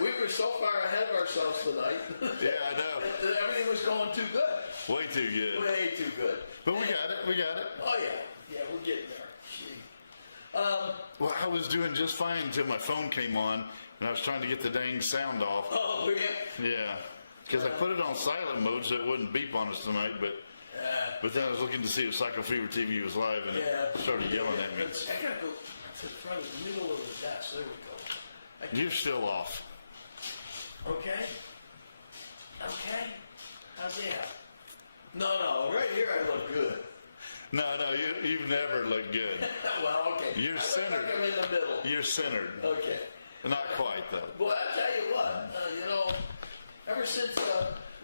We were so far ahead of ourselves tonight. Yeah, I know. Everything was going too good. Way too good. Way too good. But we got it. We got it. Oh, yeah. Yeah, we're getting there. Well, I was doing just fine until my phone came on, and I was trying to get the dang sound off. Oh, yeah. Yeah. Because I put it on silent mode so it wouldn't beep on us tonight, but then I was looking to see if Psycho Fever TV was live, and it started yelling at me. I gotta go to the front of the middle of the desk. There we go. You're still off. Okay. Okay. How's that? No, right here I look good. No, you've never looked good. Well, okay. You're centered. I'm in the middle. You're centered. Okay. Not quite, though. Well, I tell you what, ever since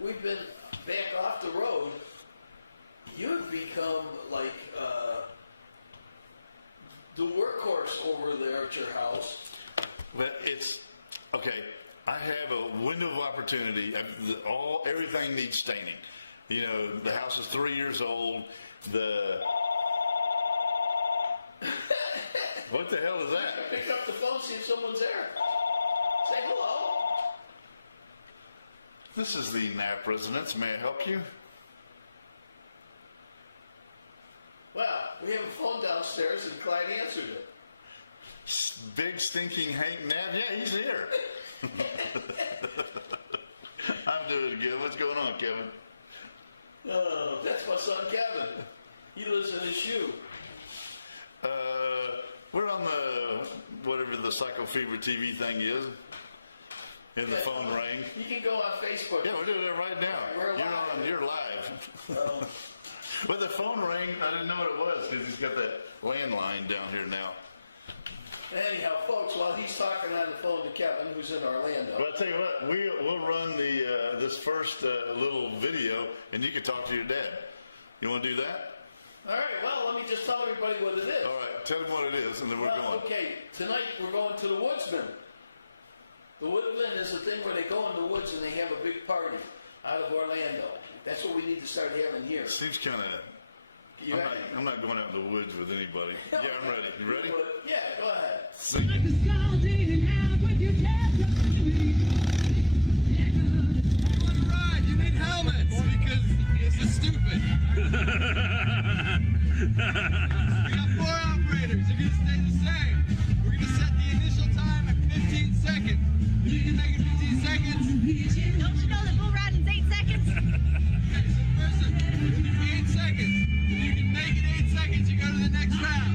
we've been back off the road, you've become like the workhorse over there at your house. But it's okay. I have a window of opportunity. Everything needs staining. You know, the house is 3 years old. What the hell is that? Pick up the phone, see if someone's there. Say hello. This is the Knapp residence. May I help you? Well, we have a phone downstairs and Clyde answered it. Big stinking Hank Knapp? Yeah, he's here. I'm doing good. What's going on, Kevin? Oh, that's my son Kevin. He lives in his shoe. We're on whatever the Psycho Fever TV thing is. And the phone rang. You can go on Facebook. Yeah, we're doing it right now. You're live. But the phone rang. I didn't know what it was because he's got that landline down here now. Anyhow, folks, while he's talking on the phone to Kevin, who's in Orlando. But I'll tell you what, we'll run this first little video, and you can talk to your dad. You want to do that? All right, well, let me just tell everybody what it is. All right, tell them what it is, and then we're going. Okay, tonight we're going to the Woodsmen. The Woodsmen is a thing where they go in the woods and they have a big party out of Orlando. That's what we need to start having here. Seems kind of... I'm not going out in the woods with anybody. Yeah, I'm ready. You ready? Yeah, go ahead. Sing. You need helmets because this is stupid. We got 4 operators. They're going to stay the same. We're going to set the initial time at 15 seconds. If you can make it 15 seconds. Don't you know that bull riding's 8 seconds? Okay, so first, 8 seconds. If you can make it 8 seconds, you go to the next round.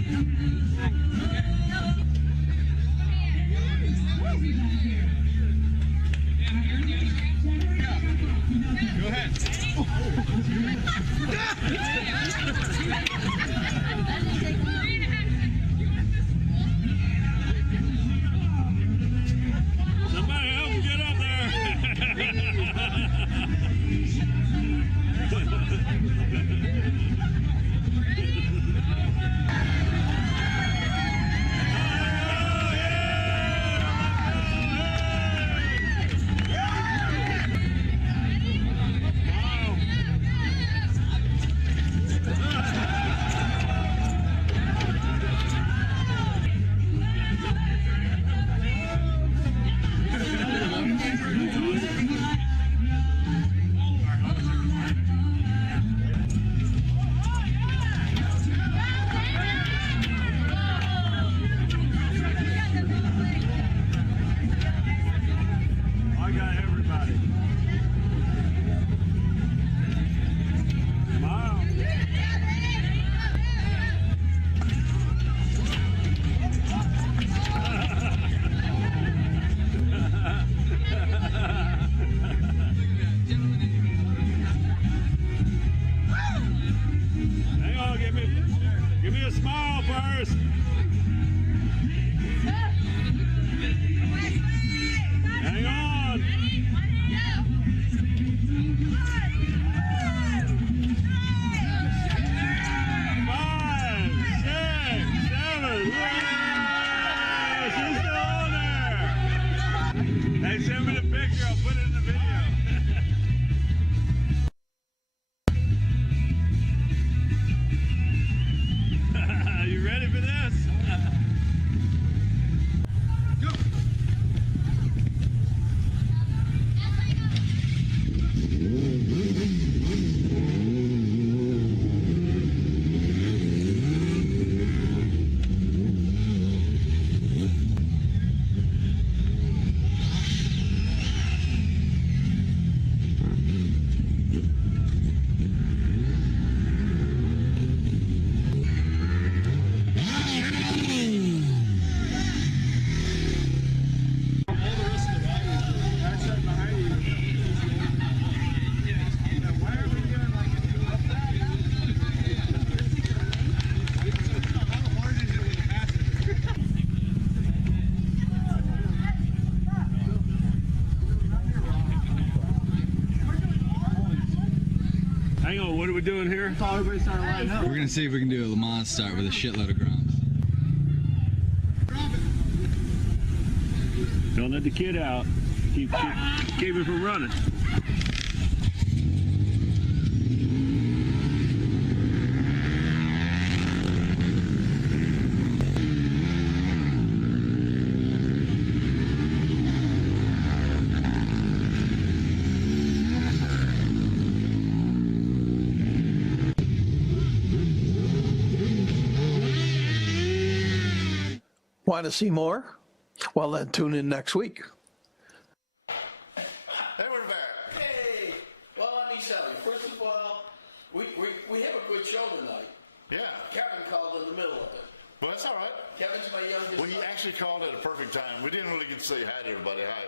Go ahead. Somebody help him get up there. I got everybody. Wow. Hang on, give me a smile first. Hang on. Five, 6, 7. Yeah, she's still on there. Hey, send me the picture. I'll put it in the video. You ready for this? Go. Hang on, what are we doing here? We're gonna see if we can do a Le Mans start with a shitload of grumps. Don't let the kid out. Keep him from running. Want to see more? Well, then tune in next week. Hey, we're back. Hey, well, let me tell you. First of all, we have a good show tonight. Yeah. Kevin called in the middle of it. Well, that's all right. Kevin's my youngest. Well, he actually called at a perfect time. We didn't really get to say hi to everybody. Hi.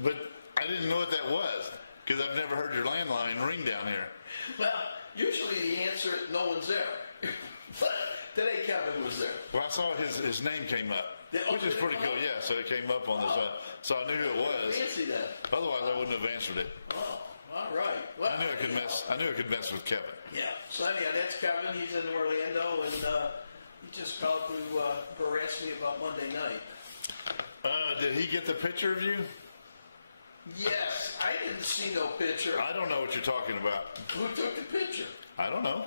But I didn't know what that was because I've never heard your landline ring down here. Well, usually the answer, no one's there. But today Kevin was there. Well, I saw his name came up, which is pretty cool. Yeah, so it came up on this, so I knew who it was. Fancy that. Otherwise, I wouldn't have answered it. Oh, all right. Well, I knew it could mess. I knew it could mess with Kevin. Yeah. So anyhow, that's Kevin. He's in Orlando, and he just called to harass me about Monday night. Did he get the picture of you? Yes, I didn't see no picture. I don't know what you're talking about. Who took the picture? I don't know.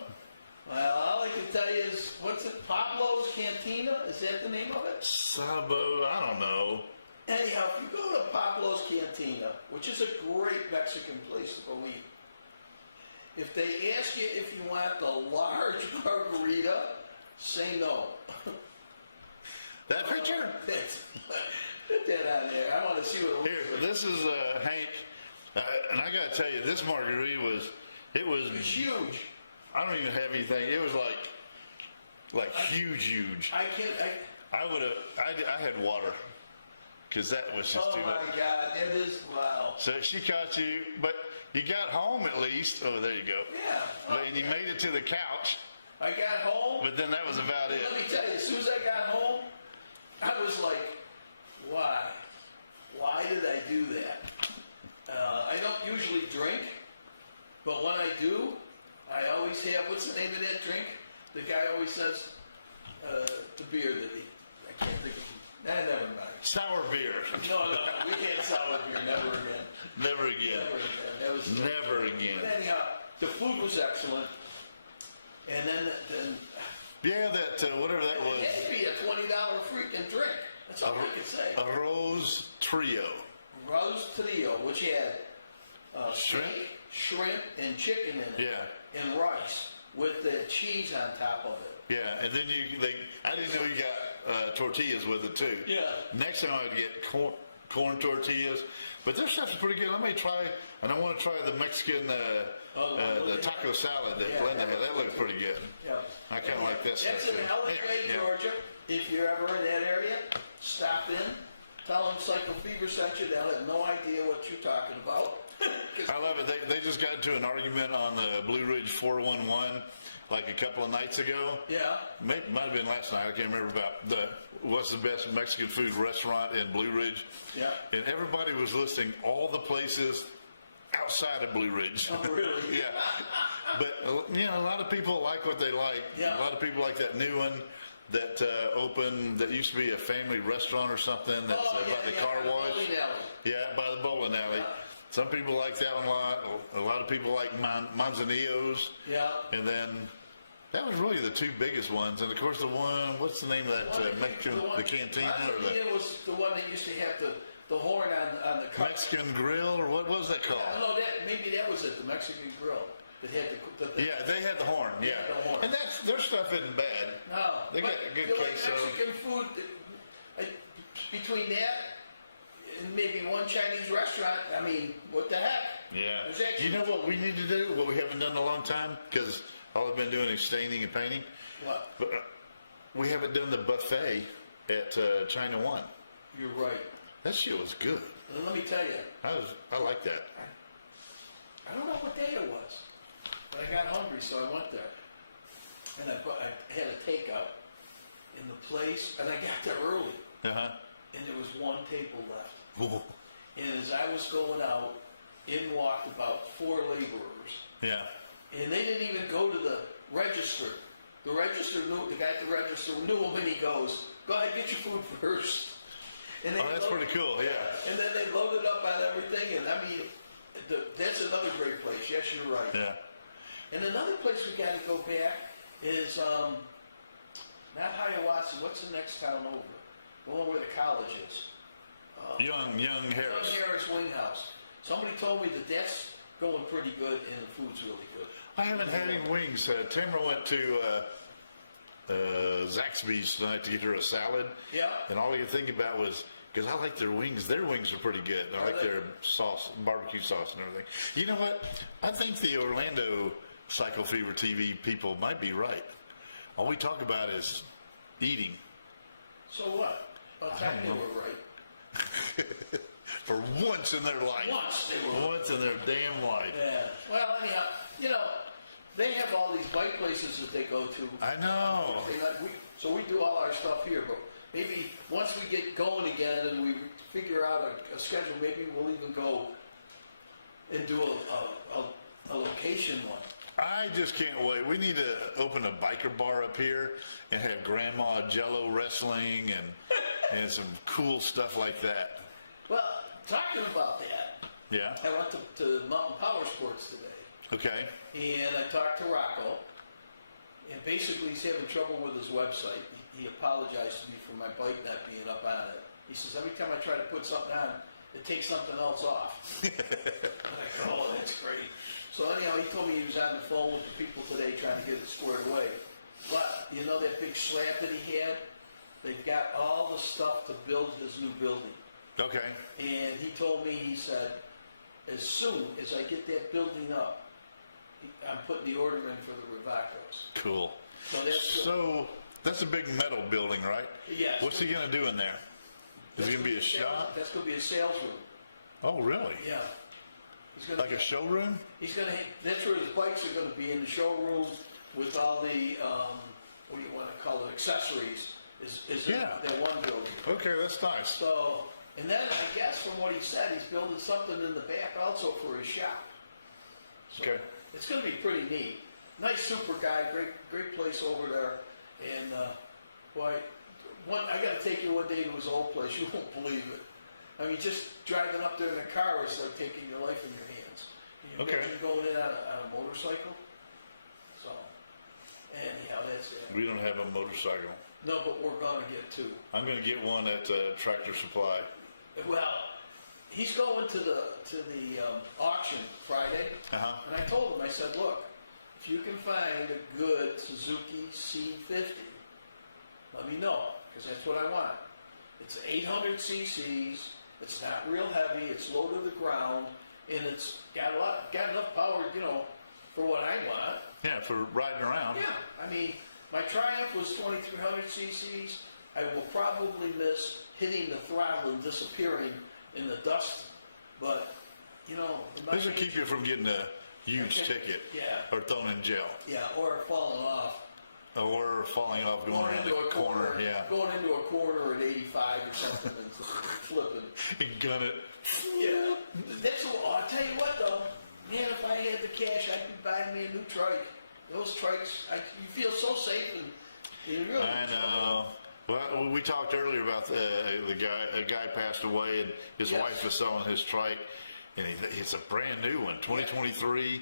Well, all I can tell you is, what's it? Pablo's Cantina? Is that the name of it? Sabo, I don't know. Anyhow, if you go to Pablo's Cantina, which is a great Mexican place to go eat, if they ask you if you want the large margarita, say no. That picture? Put that on there. I want to see what it Here, looks like. this is Hank, and I got to tell you, this margarita was It's huge. I don't even have anything. It was like huge. I can't. I had water because that was just Oh too my much. God, it is wow. So she caught you, but you got home at least. Oh, there you go. Yeah. And you made it to the couch, I got home. but then that was about it. Let me tell you, as soon as I got home, I was like, why? Why did I do that? I don't usually drink, but when I do, I always have, what's the name of that drink? The guy always says, the beer that I can't think of it. Nah, never mind. Sour beer. No, we can't sour beer, never again. Never again. Never again. That was Never again. But anyhow, the food was excellent. And then Yeah, that whatever that was. it had to be a $20 freaking drink. That's all I can say. A rose trio. Rose trio, which had Shrimp? steak, shrimp, and chicken in it. Yeah. And rice with the cheese on top of it. Yeah, and then I didn't know you got tortillas with it too. Yeah. Next time I'd get corn tortillas, but this stuff's pretty good. I may try, and I want to try the Mexican, the taco salad that Glenda had. That looks pretty good. Yeah. I kind of like that stuff. That's in Helen Bay, Georgia. If you're ever in that area, stop in. Tell them Cycle Fever sent you. They'll have no idea what you're talking about. I love it. They just got into an argument on the Blue Ridge 411 like a couple of nights ago. Yeah. Might have been last night. I can't remember about what's the best Mexican food restaurant in Blue Ridge. Yeah. And everybody was listing all the places outside of Blue Ridge. Oh, really? Yeah. But, a lot of people like what they like. Yeah. A lot of people like that new one that opened, that used to be a family restaurant or something that's by the car wash. Bowlin alley. Yeah, by the bowling alley. Some people like that one a lot. A lot of people like Manzanillo's. Yeah. And then that was really the two biggest ones. And of course the one, what's the name of that Mexican, the cantina or the It was the one that used to have the horn on the cup. Mexican grill or what was that called? I don't know, maybe that was it, the Mexican grill. That had the Yeah, they had the horn. Yeah, the horn. and their stuff isn't bad. No. They got a good you like queso. Mexican food, between that and maybe one Chinese restaurant, I mean, what the heck? Yeah. There's actually- You know what we need to do? What we haven't done in a long time because all I've been doing is staining and painting. What? But we haven't done the buffet at China One. You're right. That shit was good. And let me tell you, I like that. I don't know what day it was, but I got hungry, so I went there. And I had a takeout in the place, and I got there early, and there was one table left. Ooh. And as I was going out, in walked about 4 laborers. Yeah. And they didn't even go to the register. The guy at the register knew him, and he goes, "Go ahead, get your food first." And Oh, that's pretty cool. Yeah. And then they loaded up on everything, and I mean, that's another great place. Yes, you're right. Yeah. And another place we got to go back is not Hiawassee. What's the next town over? The one where the college is. Young Harris. Young Harris Wing House. Somebody told me that that's going pretty good, and the food's really good. I haven't had any wings. Tamara went to Zaxby's tonight to get her a salad. Yeah. And all we could think about was, because I like their wings. Their wings are pretty good. I like their sauce, barbecue sauce and everything. You know what? I think the Orlando Cycle Fever TV people might be right. All we talk about is eating. So what? I'll tell you we're right. For once in their life. Once in their damn life. Yeah. Well, anyhow, you know, they have all these bike places that they go to. I know. So we do all our stuff here, but maybe once we get going again and we figure out a schedule, maybe we'll even go and do a location one. I just can't wait. We need to open a biker bar up here and have Grandma Jello wrestling and some cool stuff like that. Well, talking about that, Yeah. I went to Mountain Power Sports today. Okay. And I talked to Rocco, and basically he's having trouble with his website. He apologized to me for my bike not being up on it. He says, every time I try to put something on, it takes something else off. I'm like, oh, that's great. So anyhow, he told me he was on the phone with the people today trying to get it squared away. But, you know that big slab that he had? They've got all the stuff to build his new building. Okay. And he told me, he said, as soon as I get that building up, I'm putting the order in for the Rivacos. Cool. So that's a big metal building, right? Yes. What's he going to do in there? Is it going to be a shop? That's going to be a sales room. Oh, really? Yeah. Like a showroom? That's where the bikes are going to be, in the showroom with all the, what do you want to call it, accessories, is in that one building. Okay, that's nice. So, and then I guess from what he said, he's building something in the back also for his shop. So Okay. It's going to be pretty neat. Nice super guy, great place over there. And, boy, I got to take you one day to his old place. You won't believe it. I mean, just driving up there in a car is like taking your life in your hands. Can you imagine going in on a motorcycle? So, anyhow, that's it. We don't have a motorcycle. No, but we're going to get two. I'm going to get one at Tractor Supply. Well, he's going to the auction Friday, and I told him, I said, look, if you can find a good Suzuki C50, let me know, because that's what I want. It's 800 cc's. It's not real heavy. It's low to the ground, and it's got enough power, you know, for what I want. Yeah, for riding around. Yeah, I mean, my Triumph was 2,300 cc's. I will probably miss hitting the throttle and disappearing in the dust, but, you know. This will keep you from getting a huge ticket. Yeah. Or thrown in jail. Yeah, or falling off. Or falling off going around into a corner. Yeah. Going into a corner at 85 or something and flipping. And gun it. Yeah. I'll tell you what, though. Man, if I had the cash, I'd be buying me a new trike. Those trikes, you feel so safe and really. I know. Well, we talked earlier about a guy passed away, and his wife was selling his trike, and it's a brand new one, 2023.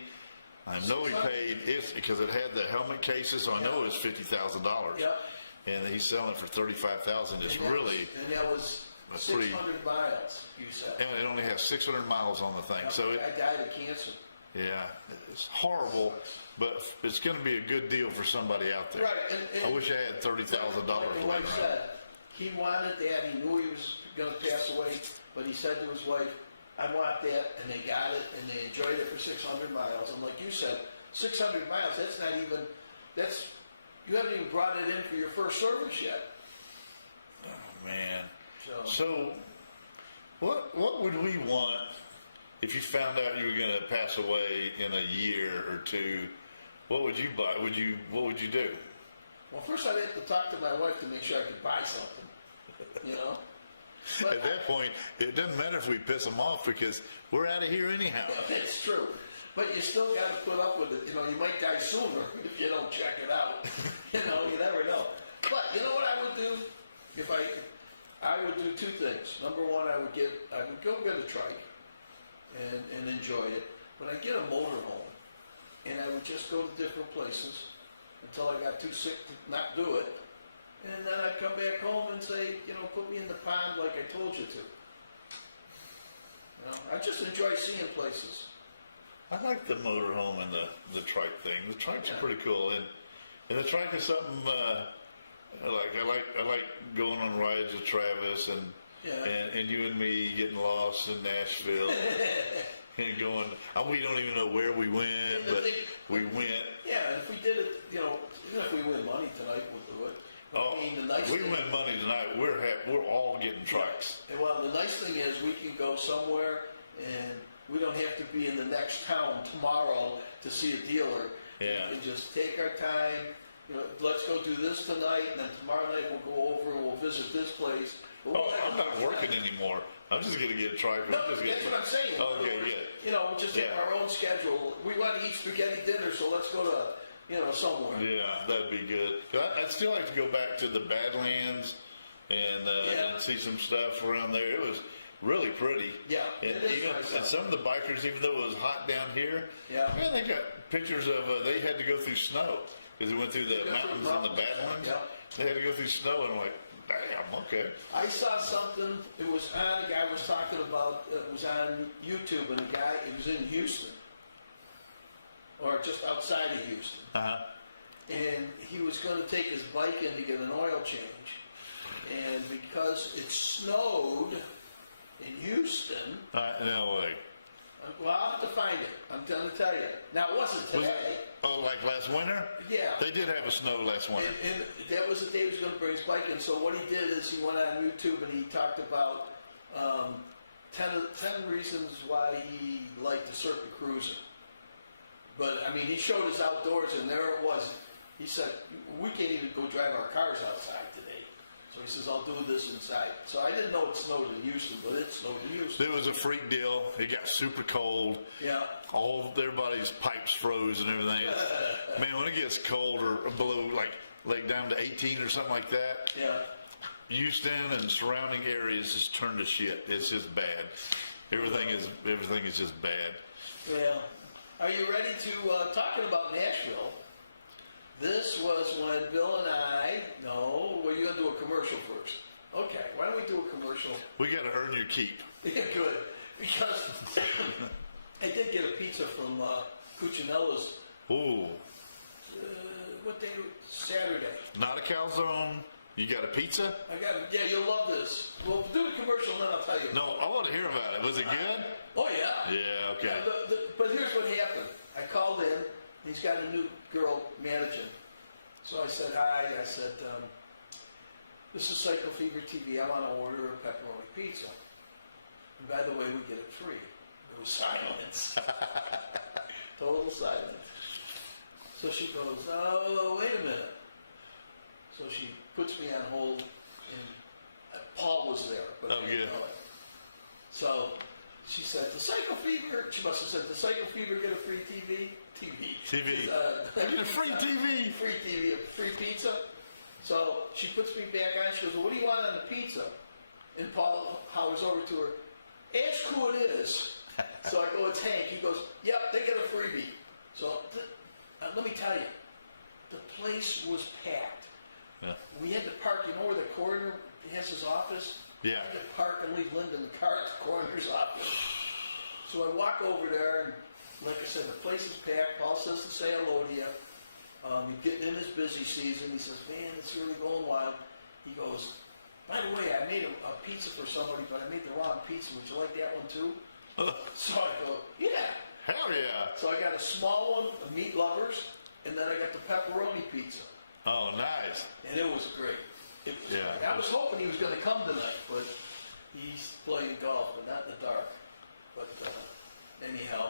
I know he paid it because it had the helmet cases, so I know it was $50,000. Yep. And he's selling for $35,000. It's really. And that was 600 miles, you said. And it only has 600 miles on the thing. So I died of cancer. Yeah, it's horrible, but it's going to be a good deal for somebody out there. Right. I wish I had $30,000 Like the wife for it. said, he wanted that. He knew he was going to pass away, but he said to his wife, I want that, and they got it, and they enjoyed it for 600 miles. And like you said, 600 miles, you haven't even brought it in for your first service yet. Oh, man. So what would we want if you found out you were going to pass away in a year or two? What would you buy? What would you do? Well, first I'd have to talk to my wife to make sure I could buy something, you know? But At that point, it doesn't matter if we piss them off because we're out of here anyhow. It's true. But you still got to put up with it. You know, you might die sooner if you don't check it out. You know, you never know. But you know what I would do? If I would do two things. Number one, I would go get a trike and enjoy it. But I'd get a motorhome, and I would just go to different places until I got too sick to not do it. And then I'd come back home and say, you know, put me in the pond like I told you to. You know, I just enjoy seeing places. I like the motorhome and the trike thing. The trike's pretty cool, and the trike is something I like going on rides with Travis and you and me getting lost in Nashville and going. We don't even know where we went, but we went. Yeah, and if we did it, you know, even if we win money tonight, we'll do it. Oh, if we win money tonight, we're all getting trikes. And well, the nice thing is we can go somewhere and we don't have to be in the next town tomorrow to see a dealer. Yeah. We can just take our time. You know, let's go do this tonight, and then tomorrow night we'll go over and we'll visit this place. I'm not working anymore. I'm just going to get a trike. No, that's what I'm saying. Okay, yeah. You know, we just have our own schedule. We want to eat spaghetti dinner, so let's go to, you know, somewhere. Yeah, that'd be good. I'd still like to go back to the Badlands and see some stuff around there. It was really pretty. Yeah, and some of the bikers, even though it was hot down here, man, they got pictures of they had to go through snow because they went through the mountains in the Badlands. Yeah. They had to go through snow, and I'm like, damn, okay. I saw something. It was on. A guy was talking about. It was on YouTube, and it was in Houston, or just outside of Houston. And he was going to take his bike in to get an oil change, and because it snowed in Houston. No way. Well, I'll have to find it. I'm going to tell you. Now, it wasn't today. Like last winter? Yeah. They did have a snow last winter. And that was the day he was going to bring his bike in. So what he did is he went on YouTube and he talked about 10 reasons why he liked a certain cruiser. But, I mean, he showed his outdoors, and there it was. He said, we can't even go drive our cars outside today. So he says, I'll do this inside. So I didn't know it snowed in Houston, but it snowed in Houston. It was a freak deal. It got super cold. Yeah. Everybody's pipes froze and everything. Man, when it gets cold or below, like down to 18 or something like that, Houston and surrounding areas just turn to shit. It's just bad. Everything is just bad. Yeah. Are you ready to talking about Nashville? This was when Bill and we're going to do a commercial first. Okay, why don't we do a commercial? We got to earn your keep. Yeah, good. Because I did get a pizza from Cucinalla's. Ooh. What day? Saturday. Not a calzone. You got a pizza? I got it. Yeah, you'll love this. We'll do the commercial and then I'll tell you. No, I want to hear about it. Was it good? Oh, yeah. Yeah, okay. Yeah, but here's what happened. I called in. He's got a new girl managing. So I said, hi. I said, this is Psycho Fever TV. I want to order a pepperoni pizza. And by the way, we get it free. There was silence. Total silence. So she goes, oh, wait a minute. So she puts me on hold, and Paul was there. But good. So she said, the Psycho Fever, she must have said, the Psycho Fever get a free TV? TV. Free TV. Free TV, free pizza. So she puts me back on. She goes, well, what do you want on the pizza? And Paul howers over to her, ask who it is. So I go, it's Hank. He goes, yep, they get a freebie. So let me tell you, the place was packed. Yeah. We had to park, you know where the coroner has his office? Yeah. I had to park and leave Linda in the car at the coroner's office. So I walk over there, and like I said, the place is packed. Paul says to say hello to you. He's getting in his busy season. He says, man, it's really going wild. He goes, by the way, I made a pizza for somebody, but I made the wrong pizza. Would you like that one too? So I go, yeah. Hell yeah. So I got a small one of meat lovers, and then I got the pepperoni pizza. Oh, nice. And it was great. I was hoping he was going to come tonight, but he's playing golf, but not in the dark. But anyhow,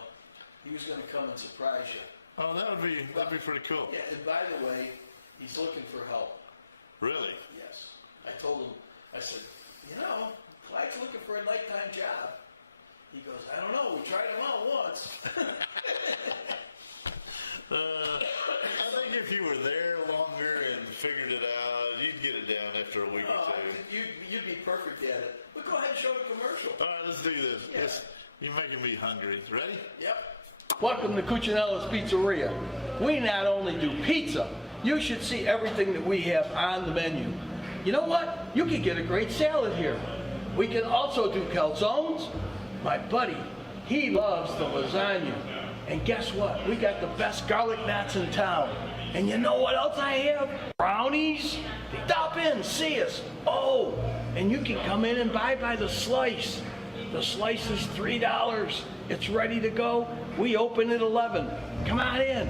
he was going to come and surprise you. Oh, that'd be pretty cool. Yeah, and by the way, he's looking for help. Really? Yes. I told him, I said, Clyde's looking for a nighttime job. He goes, I don't know, we tried him out once. show the commercial. All right, let's do this. Yes. You're making me hungry. Ready? Yep. Welcome to Cucinalla's Pizzeria. We not only do pizza, you should see everything that we have on the menu. You know what? You can get a great salad here. We can also do calzones. My buddy, he loves the lasagna. And guess what? We got the best garlic knots in town. And you know what else I have? Brownies. Stop in, see us. Oh, and you can come in and buy by the slice. The slice is $3. It's ready to go. We open at 11. Come on in.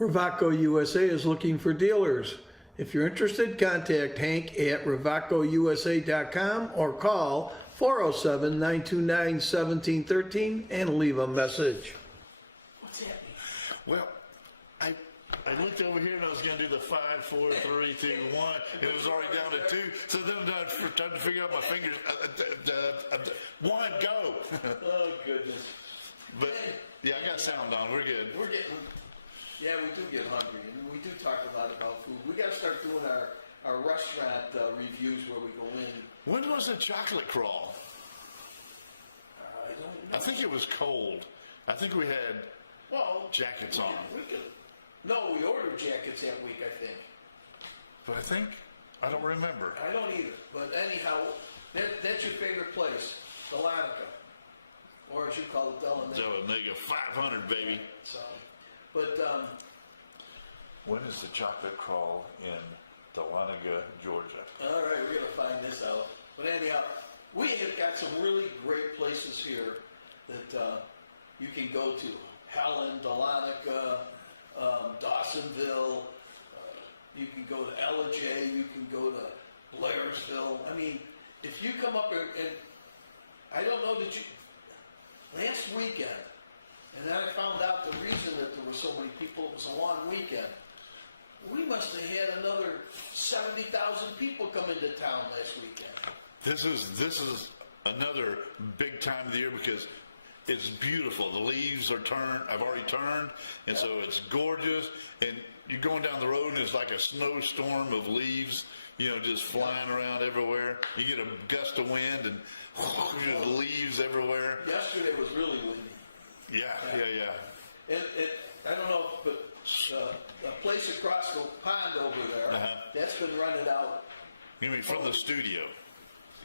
Ravaco USA is looking for dealers. If you're interested, contact Hank at ravacousa.com or call 407-929-1713 and leave a message. What's happening? Well, I looked over here and I was going to do the 5, 4, 3, 2, 1. It was already down to 2. So then I was trying to figure out my fingers. 1, go. Oh, goodness. But yeah, I got sound on. We're good. We're getting, yeah, we do get hungry, and we do talk a lot about food. We got to start doing our restaurant reviews where we go in. When was the chocolate crawl? I don't know. I think it was cold. I think we had jackets on. No, we ordered jackets that week, I think. But I don't remember. I don't either. But anyhow, that's your favorite place, Delonica. Or as you call it, Delonica. Delonica 500, baby. So, but, when is the chocolate crawl in Delonica, Georgia? all right, we're going to find this out. But anyhow, we have got some really great places here that you can go to. Helen, Delonica, Dawsonville. You can go to LJ. You can go to Blairsville. I mean, if you come up and I don't know that you, last weekend, and then I found out the reason that there were so many people, it was a long weekend. We must have had another 70,000 people come into town last weekend. This is another big time of the year because it's beautiful. The leaves are turned. I've already turned, and so it's gorgeous. And you're going down the road, and it's like a snowstorm of leaves, just flying around everywhere. You get a gust of wind, and there's leaves everywhere. Yesterday was really windy. Yeah. I don't know, but the place across the pond over there, that's been rented out. You mean from the studio?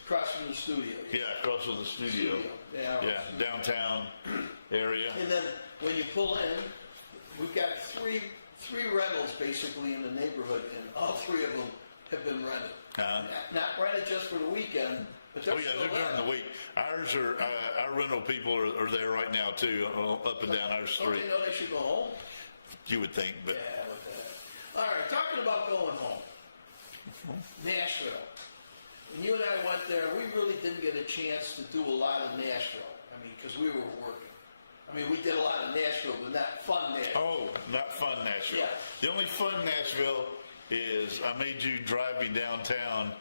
Across from the studio. Yeah, across from the studio. Yeah, downtown area. And then when you pull in, we've got three rentals basically in the neighborhood, and all three of them have been rented. Not rented just for the weekend, but they're they're during the week. Ours are our rental people are there right now too, up and down our street. Don't they know they should go home? You would think, but All right, talking about going home. Nashville. When you and I went there, we really didn't get a chance to do a lot of Nashville. I mean, because we were working. I mean, we did a lot of Nashville, but not fun Nashville. oh, not fun Nashville. Yeah. The only fun Nashville is I made you drive me downtown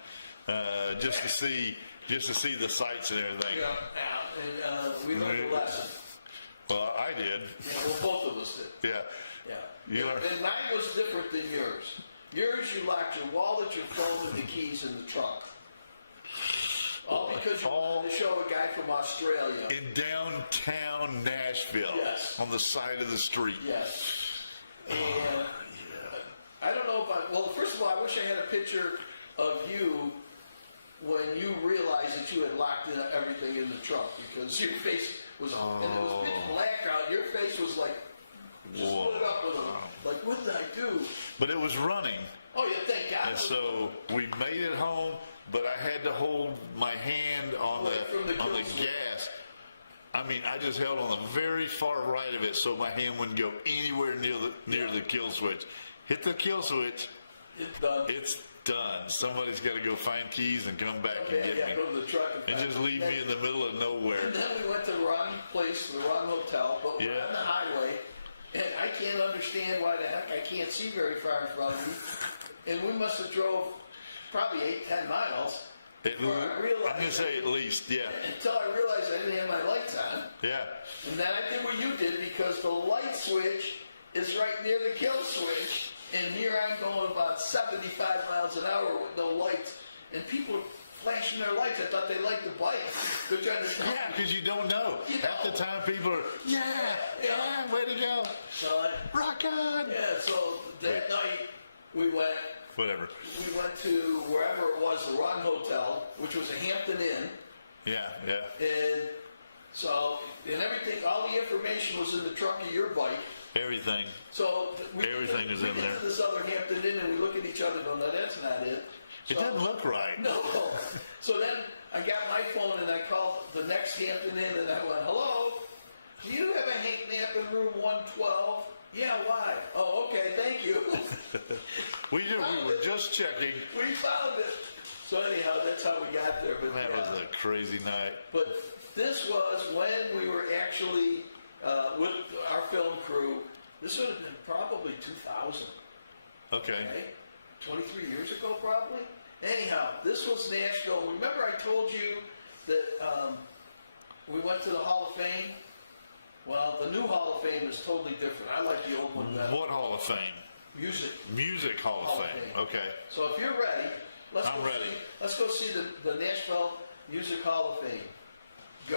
just to see the sights and everything. Yeah, and we learned a lesson. Well, I did. Yeah, well, both of us did. Yeah. Yeah. And mine was different than yours. Yours, you locked your wallet, your phone, and the keys in the trunk. All because you wanted to show a guy from Australia. In downtown Nashville. Yes. On the side of the street. Yes. And I don't know about, well, first of all, I wish I had a picture of you when you realized that you had locked everything in the trunk, because your face was, and it was pitch black out, your face was like, just lit up with like, what did I do? But it was running. Oh, yeah, thank God. And so we made it home, but I had to hold my hand on the gas. I mean, I just held on the very far right of it so my hand wouldn't go anywhere near the kill switch. Hit the kill switch. It's done. It's done. Somebody's got to go find keys and come back and get me. Go to the truck And just leave me in the middle of nowhere. And then we went to the wrong place, the wrong hotel, but we're on the highway, and I can't understand why the heck I can't see very far in front of me. And we must have drove probably 8-10 miles. I'm going to say at least, yeah. Until I realized I didn't have my lights on. Yeah. And then I did what you did, because the light switch is right near the kill switch. And here I'm going about 75 miles an hour with no lights. And people are flashing their lights. I thought they liked the bike. They're trying to stop. Yeah, because you don't know. Half the time people are, yeah, way to go. So Rock on. Yeah, so that night we went. Whatever. We went to wherever it was, the wrong hotel, which was a Hampton Inn. Yeah. And so, and everything, all the information was in the trunk of your bike. Everything. So Everything is in there. We get to this other Hampton Inn and we look at each other and go, no, that's not it. It doesn't look right. No. So then I got my phone and I called the next Hampton Inn and I went, hello, do you have a Hank Knapp in room 112? Yeah, why? Oh, okay, thank you. We were just checking. We found it. So anyhow, that's how we got there. But That was a crazy night. But this was when we were actually with our film crew. This would have been probably 2000. Okay. 23 years ago, probably. Anyhow, this was Nashville. Remember I told you that we went to the Hall of Fame? Well, the new Hall of Fame is totally different. I like the old one better. What Hall of Fame? Music Hall of Fame. Okay. So if you're ready, I'm ready. Let's go see the Nashville Music Hall of Fame. Go.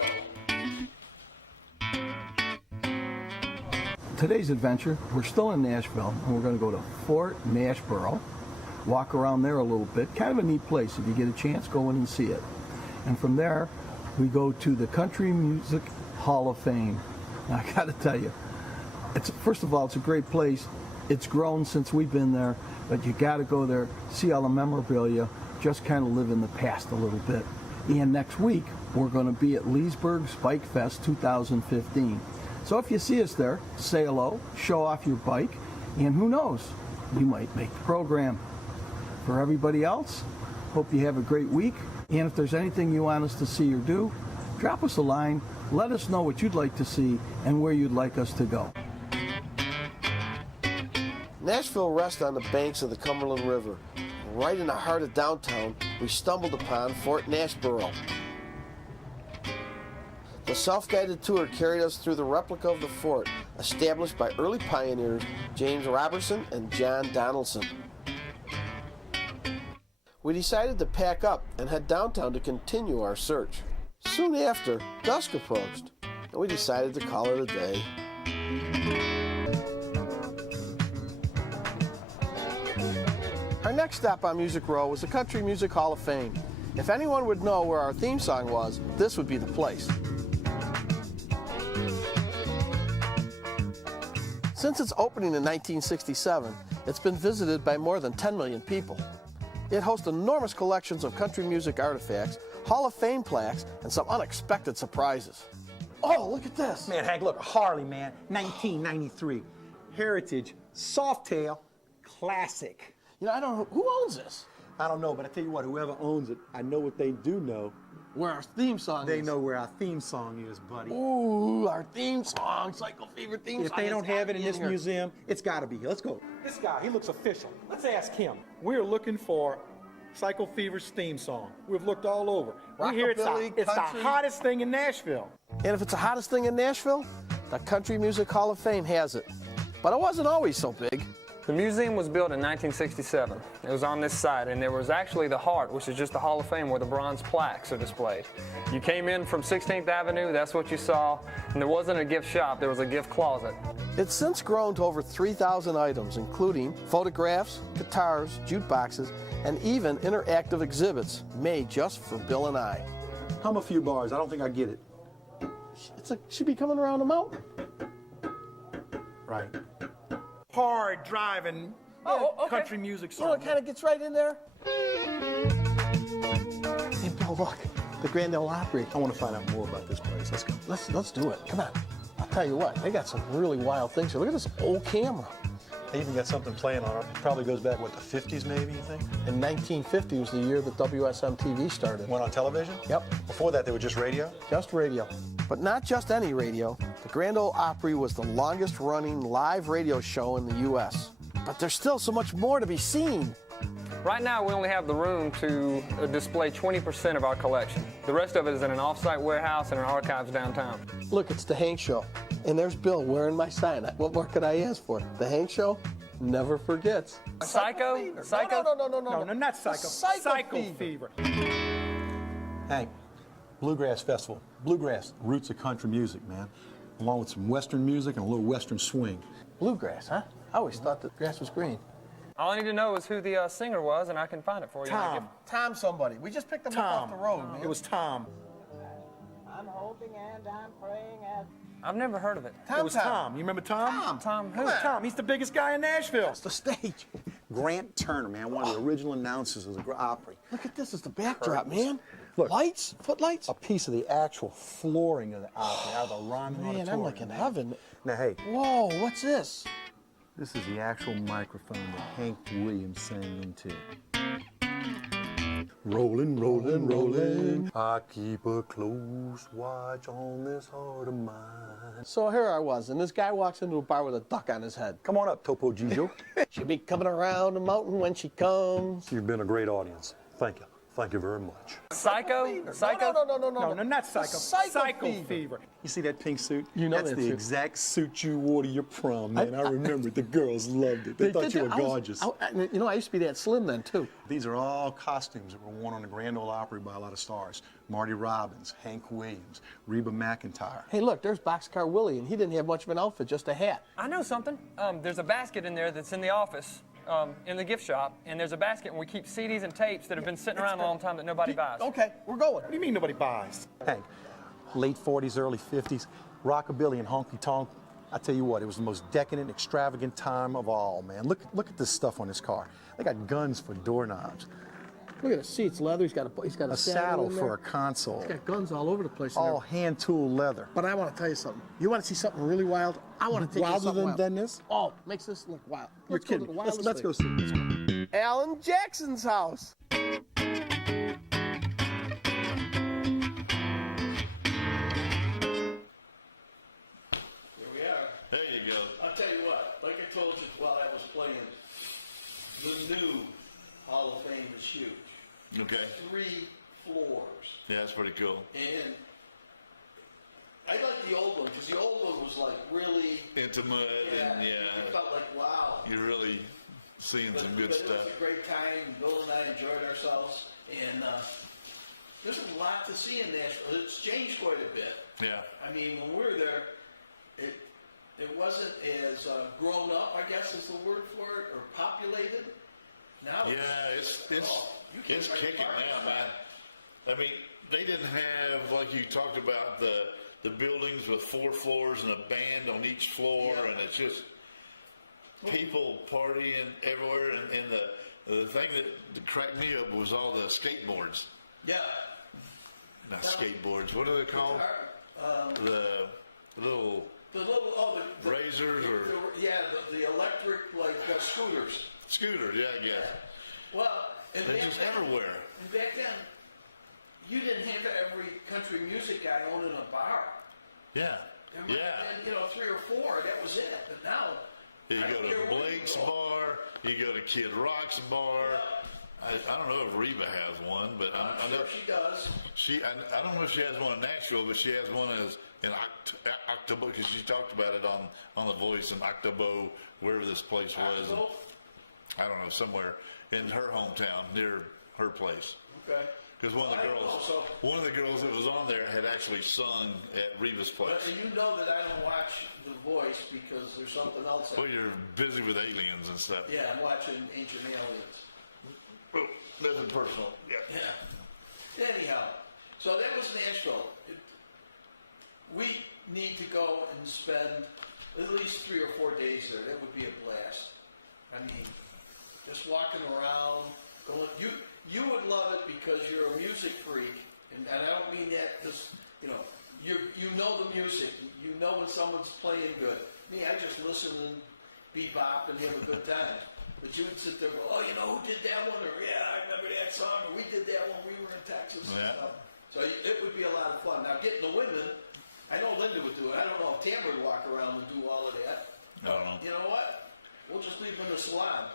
Today's adventure, we're still in Nashville, and we're going to go to Fort Nashboro, walk around there a little bit. Kind of a neat place. If you get a chance, go in and see it. And from there, we go to the Country Music Hall of Fame. Now, I got to tell you, first of all, it's a great place. It's grown since we've been there, but you got to go there, see all the memorabilia, just kind of live in the past a little bit. And next week, we're going to be at Leesburg's Bike Fest 2015. So if you see us there, say hello, show off your bike, and who knows, you might make the program. For everybody else, hope you have a great week. And if there's anything you want us to see or do, drop us a line, let us know what you'd like to see and where you'd like us to go. Nashville rests on the banks of the Cumberland River. Right in the heart of downtown, we stumbled upon Fort Nashboro. The self-guided tour carried us through the replica of the fort, established by early pioneers James Robertson and John Donaldson. We decided to pack up and head downtown to continue our search. Soon after, dusk approached, and we decided to call it a day. Our next stop on Music Row was the Country Music Hall of Fame. If anyone would know where our theme song was, this would be the place. Since its opening in 1967, it's been visited by more than 10 million people. It hosts enormous collections of country music artifacts, Hall of Fame plaques, and some unexpected surprises. Oh, look at this. Man, Hank, look, Harley, man, 1993. Heritage, Softail, classic. You know, I don't know, who owns this? I don't know, but I tell you what, whoever owns it, I know what they do know. Where our theme song is. They know where our theme song is, buddy. Ooh, our theme song, Psycho favorite theme song. If they don't have it in this here. museum, it's got to be here. Let's go. This guy, he looks official. Let's ask him. We're looking for Psycho Fever's theme song. We've looked all over. We hear Rockabilly, it's the country. hottest thing in Nashville. And if it's the hottest thing in Nashville, the Country Music Hall of Fame has it. But it wasn't always so big. The museum was built in 1967. It was on this site, and there was actually the heart, which is just the Hall of Fame where the bronze plaques are displayed. You came in from 16th Avenue, that's what you saw, and there wasn't a gift shop, there was a gift closet. It's since grown to over 3,000 items, including photographs, guitars, jukeboxes, and even interactive exhibits made just for Bill and I. Hum a few bars. I don't think I get it. She'd be coming around the mountain. Right. Hard driving country music You know, song. it kind of gets right in there. Hey, Bill, look, the Grand Ole Opry. I want to find out more about this place. Let's go. Let's do it. Come on. I'll tell you what, they got some really wild things here. Look at this old camera. They even got something playing on it. It probably goes back, what, the 50s maybe, you think? In 1950 was the year that WSM-TV started. Went on television? Yep. Before that, they were just radio? Just radio. But not just any radio. The Grand Ole Opry was the longest running live radio show in the U.S. But there's still so much more to be seen. Right now, we only have the room to display 20% of our collection. The rest of it is in an off-site warehouse and in archives downtown. Look, it's the Hank Show. And there's Bill wearing my sign. What more could I ask for? The Hank Show never forgets. Psycho? Psycho? No, not Psycho. Psycho Fever. Hank, Bluegrass Festival. Bluegrass, roots of country music, man. Along with some Western music and a little Western swing. Bluegrass, huh? I always thought that grass was green. All I need to know is who the singer was, and I can find it for you. Tom somebody. We just picked him up off the road, man. It was Tom. I'm hoping and I'm praying and... I've never heard of it. It was Tom. You remember Tom? Tom who? Tom. He's the biggest guy in Nashville. That's the stage. Grant Turner, man, one of the original announcers of the Opry. Look at this as the backdrop, man. Look. Lights? Footlights? A piece of the actual flooring of the Opry out of the Ryman Man, Auditorium. I'm like in heaven. Now, hey, Whoa, what's this? this is the actual microphone that Hank Williams sang into. Rolling, rolling, rolling. I keep a close watch on this heart of mine. So here I was, and this guy walks into a bar with a duck on his head. Come on up, Topo Gigio. She'll be coming around the mountain when she comes. You've been a great audience. Thank you. Thank you very much. Psycho? Psycho? No, not Psycho. Psycho Fever. You see that pink suit? You know that's that the suit. exact suit you wore to your prom, man. I remember it. The girls loved it. They thought you were gorgeous. You know, I used to be that slim then, too. These are all costumes that were worn on the Grand Ole Opry by a lot of stars. Marty Robbins, Hank Williams, Reba McEntire. Hey, look, there's Boxcar Willie, and he didn't have much of an outfit, just a hat. I know something. There's a basket in there that's in the office, in the gift shop, and there's a basket, and we keep CDs and tapes that have been sitting around a long time that nobody buys. Okay, we're going. What do you mean nobody buys? Hank, late 40s, early 50s, rockabilly and honky-tonk. I tell you what, it was the most decadent, extravagant time of all, man. Look at this stuff on his car. They got guns for doorknobs. Look at the seats, leather. He's got a saddle in for there. a console. He's got guns all over the place. All hand-tooled leather. But I want to tell you something. You want to see something really wild? I want to take you to something wild. Than this? Oh, makes this look wild. You're Let's go to kidding. the wildest Let's go see it. Let's go. Alan Jackson's house. Here we are. There you go. I'll tell you what, like I told you while I was playing, the new Hall of Fame is huge. Okay. 3 floors. Yeah, that's pretty cool. And I like the old one, because the old one was like really... Intimate and You felt like, wow. you're really seeing some good It stuff. was a great time. Bill and I enjoyed ourselves. And there's a lot to see in Nashville. It's changed quite a bit. Yeah. I mean, when we were there, it wasn't as grown up, I guess is the word for it, or populated. Now it's kicking now, man. I mean, they didn't have, like you talked about, the buildings with 4 floors and a band on each floor, and it's just people partying everywhere. And the thing that cracked me up was all the skateboards. Yeah. Not skateboards. What are they called? The little razors or the electric scooters. Scooters, yeah, I guess. Well, and they're just everywhere. And back then, you didn't have every country music guy owning a bar. Yeah. And, Yeah. And 3 or 4, that was it. But now, You go to Blake's bar. You go to Kid Rock's bar. I don't know if Reba has one, but I know She does. I don't know if she has one in Nashville, but she has one in Octobo, because she talked about it on The Voice in Octobo, wherever this place was. Octobo? I don't know, somewhere in her hometown near her place. Okay. Because one of the girls that was on there had actually sung at Reba's place. But you know that I don't watch The Voice because there's something else. Well, you're busy with aliens and stuff. Yeah, I'm watching Ancient Aliens. Oh, nothing personal. Yeah. Anyhow, so that was Nashville. We need to go and spend at least 3 or 4 days there. That would be a blast. I mean, just walking around, going. You would love it because you're a music freak, and I don't mean that because you know the music. You know when someone's playing good. Me, I just listen and bebop and have a good time. But you would sit there and go, oh, you know who did that one? Or, yeah, I remember that song. Or we did that when we were in Texas. Yeah. So it would be a lot of fun. Now, getting the women, I know Linda would do it. I don't know if Tamara would walk around and do all of that. I don't know. You know what? We'll just leave them in the salon.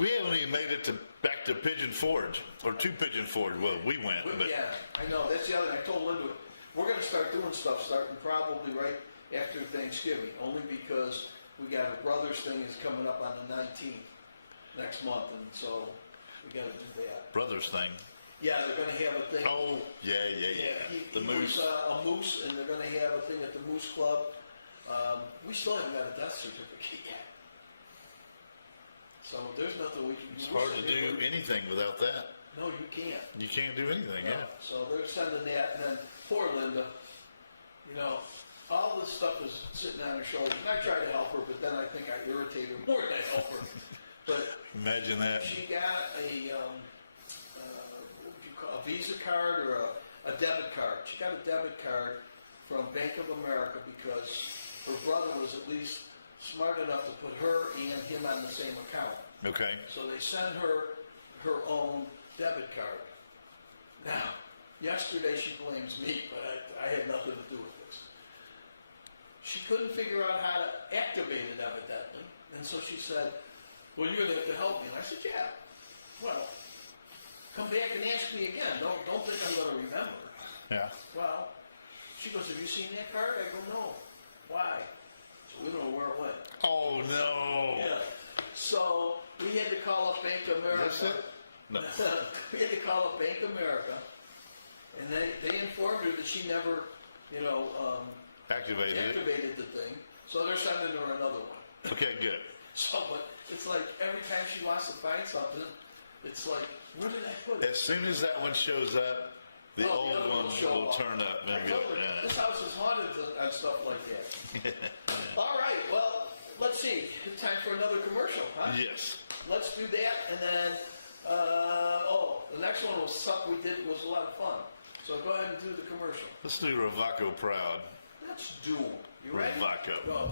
We haven't even made it back to Pigeon Forge, or to Pigeon Forge. Well, we went. But Yeah, I know. That's the other thing. I told Linda, we're going to start doing stuff starting probably right after Thanksgiving, only because we got a brother's thing is coming up on the 19th next month, and so we got to do that. Brothers thing. Yeah, they're going to have a thing. Oh, yeah. The Moose. A moose, and they're going to have a thing at the Moose Club. We still haven't got a death certificate yet. So there's nothing we can do. It's hard to do anything without that. No, you can't. You can't do anything, No. yeah. So they're sending that, and then poor Linda, all this stuff is sitting on her shoulders. And I try to help her, but then I think I irritate her more than I help her. But Imagine that. she got a what would you call a Visa card or a debit card. She got a debit card from Bank of America because her brother was at least smart enough to put her and him on the same account. Okay. So they sent her own debit card. Now, yesterday she blames me, but I had nothing to do with this. She couldn't figure out how to activate it evidently, and so she said, well, you're going to help me. And I said, yeah. Well, come back and ask me again. Don't think I'm going to remember. Yeah. Well, she goes, have you seen that card? I go, no. Why? So we don't know where it went. Oh, no. Yeah. So we had to call up Bank of America. That's it? No. We had to call up Bank of America, and they informed her that she never, activated the thing. So they're sending her another one. Okay, good. So, but it's like every time she wants to find something, it's like, where did I put it? As soon as that one shows up, the old one will turn up. I Maybe told her, this house is haunted and stuff like that. All right, well, let's see. It's time for another commercial, huh? Yes. Let's do that, and then, the next one was a lot of fun. So go ahead and do the commercial. Let's do Ravaco Proud. Let's do them. You ready? Ravaco. Go.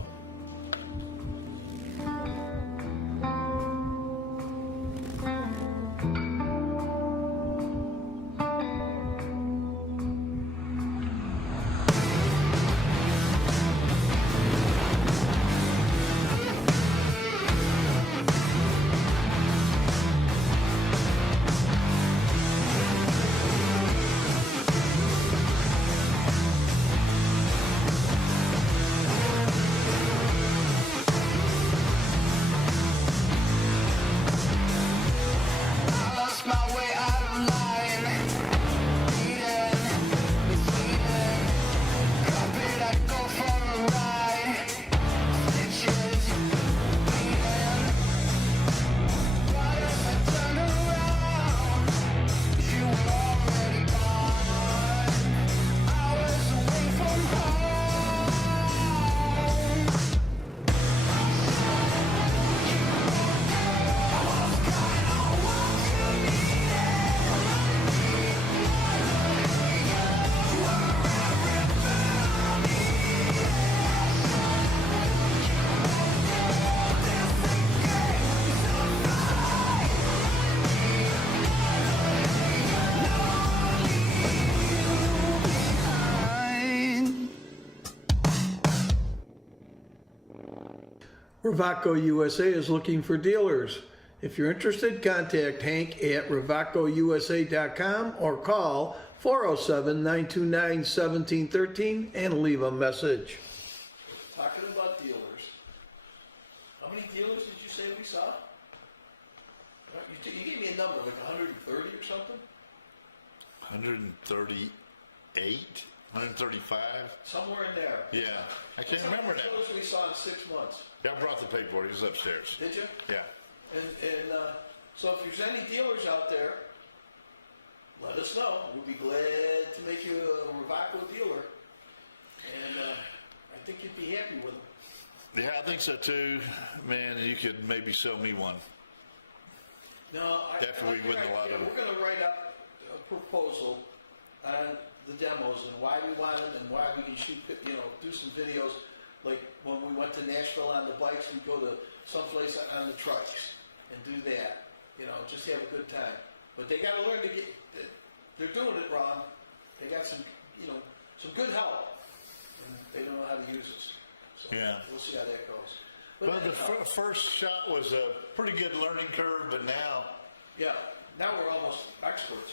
Ravaco USA is looking for dealers. If you're interested, contact Hank at RavacoUSA.com or call 407-929-1713 and leave a message. Talking about dealers. How many dealers did you say we saw? You gave me a number, like 130 or something? 138, 135. Somewhere in there. Yeah, I can't remember now. Dealers we saw in 6 months. Yeah, I brought the paperwork. It was upstairs. Did you? Yeah. So if there's any dealers out there, let us know. We'll be glad to make you a Ravaco dealer. And I think you'd be happy with them. Yeah, I think so too, man. You could maybe sell me one. No, After we win the lottery. We're going to write up a proposal on the demos and why we want them and why we can shoot, do some videos. Like when we went to Nashville on the bikes, we'd go to someplace on the trucks and do that. Just have a good time. But they got to learn to get. They're doing it wrong. They got some good help. And they don't know how to use it. So Yeah. We'll see how that goes. Well, the first shot was a pretty good learning curve, but now. Yeah. Now we're almost experts.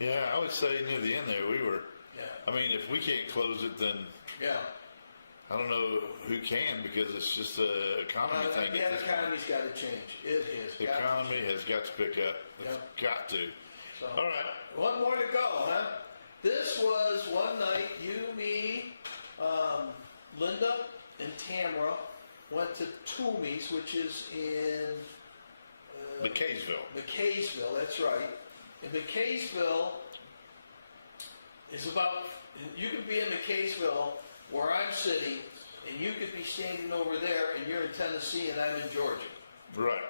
Yeah, I would say near the end there we were. Yeah. I mean, if we can't close it, then Yeah. I don't know who can, because it's just a economy thing. Yeah, the economy's got to change. It is. The economy has got to pick up. It's got to. So, All right. one more to go, huh? This was one night, you, me, Linda, and Tamara went to Toomey's, which is in McKaysville, that's right. And McKaysville is about, you could be in McKaysville where I'm sitting, and you could be standing over there, and you're in Tennessee, and I'm in Georgia. Right.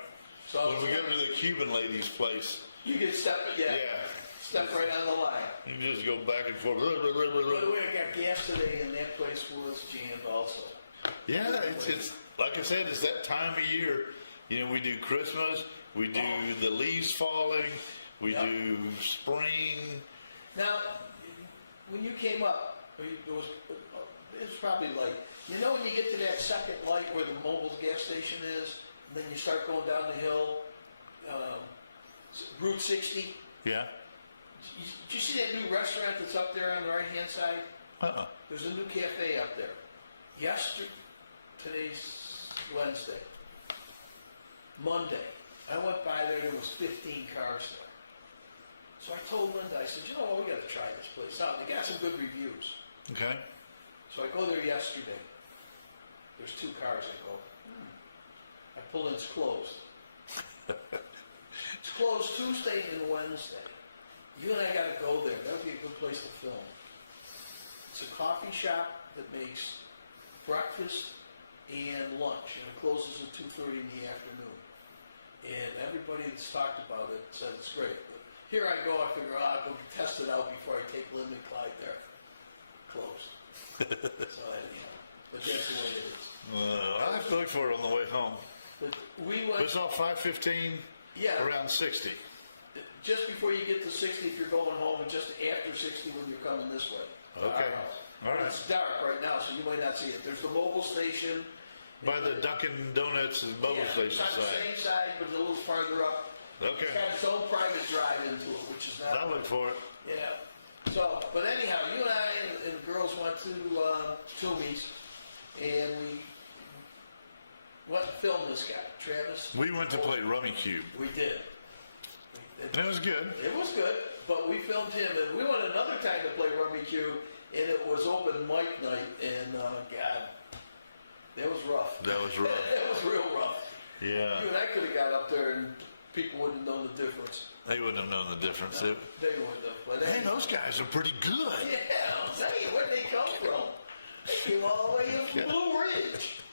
So when we go to the Cuban lady's place, you can step right on the line. You just go back and forth. By the way, I got gas today, and that place was jammed also. Yeah, it's like I said, it's that time of year. We do Christmas, we do the leaves falling, we do spring. Now, when you came up, it was probably like, when you get to that second light where the Mobil's gas station is, and then you start going down the hill, Route 60. Yeah. Did you see that new restaurant that's up there on the right-hand side? There's a new cafe up there. Today's Wednesday. Monday, I went by there was 15 cars there. So I told Linda, I said, we got to try this place out. They got some good reviews. Okay. So I go there yesterday. There's 2 cars. I go, I pull in, it's closed. It's closed Tuesday and Wednesday. You and I got to go there. That would be a good place to film. It's a coffee shop that makes breakfast and lunch, and it closes at 2:30 in the afternoon. And everybody that's talked about it says it's great. But here I go, I figure, I'll go test it out before I take Linda and Clyde there. Closed. So anyhow, but that's the way it is. I'll have to look for it on the way home. But we went. It's on 515, around 60. Just before you get to 60 if you're going home, and just after 60 when you're coming this way. Okay. All right. It's dark right now, so you might not see it. There's the mobile station. By the Dunkin' Donuts and mobile station it's on the same side, but a little farther up. Okay. It's got its own private drive into it, which is not. I'll look for it. Yeah. So, but anyhow, you and I and the girls went to Toomey's, and we went and filmed this guy, Travis. We went to play Rummy Cube. We did. It was good. It was good, but we filmed him, and we went another time to play Rummy Cube, and it was open mic night, and God, that was rough. That was rough. That was real rough. Yeah. You and I could have got up there, and people wouldn't have known the difference. They wouldn't have known the difference. No, they wouldn't have. But hey, those guys are pretty good. Yeah, I'll tell you, where'd they come from? They came all the way in from Blue Ridge.